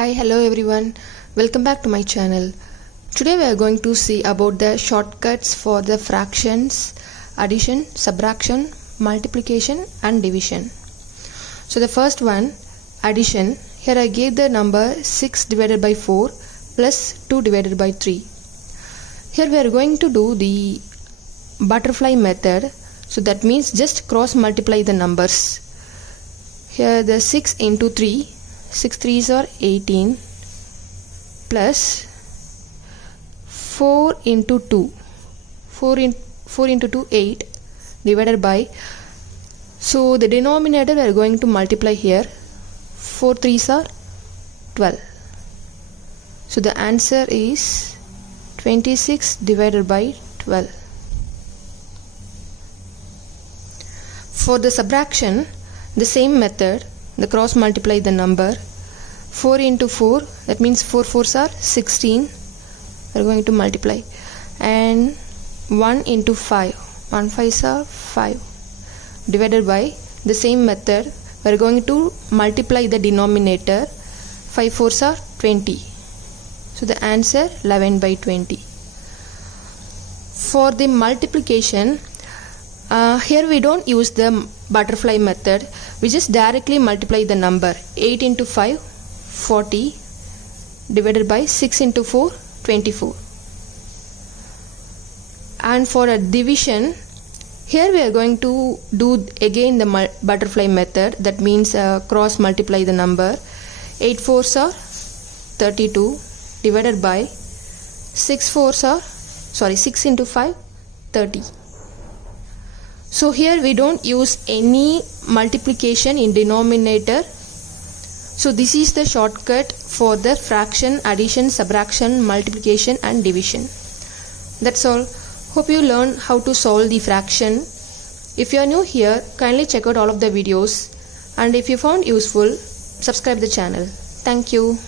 Hi, hello everyone. Welcome back to my channel. Today we are going to see about the shortcuts for the fractions, addition, subtraction, multiplication and division. So the first one, addition. Here I gave the number 6 divided by 4 plus 2 divided by 3. Here we are going to do the butterfly method. So that means just cross multiply the numbers. Here the 6 into 3. 6 3s are 18 plus 4 into 2 4 into 2 8 divided by, so the denominator we are going to multiply here. 4 3s are 12, so the answer is 26 divided by 12. For the subtraction, the same method, the cross multiply the number. 4 into 4, that means 4 4s are 16, we are going to multiply, and 1 into 5, 1 5s are 5 divided by the same method, we are going to multiply the denominator. 5 4s are 20, so the answer 11 by 20. For the multiplication, here we don't use the butterfly method, we just directly multiply the number. 8 into 5, 40 divided by 6 into 4, 24. And for a division, here we are going to do again the butterfly method, that means cross multiply the number. 8 4s are 32 divided by 6 into 5, 30. So here we don't use any multiplication in denominator. So this is the shortcut for the fraction, addition, subtraction, multiplication and division. That's all. Hope you learn how to solve the fraction. If you are new here, kindly check out all of the videos, and if you found useful, subscribe the channel. Thank you.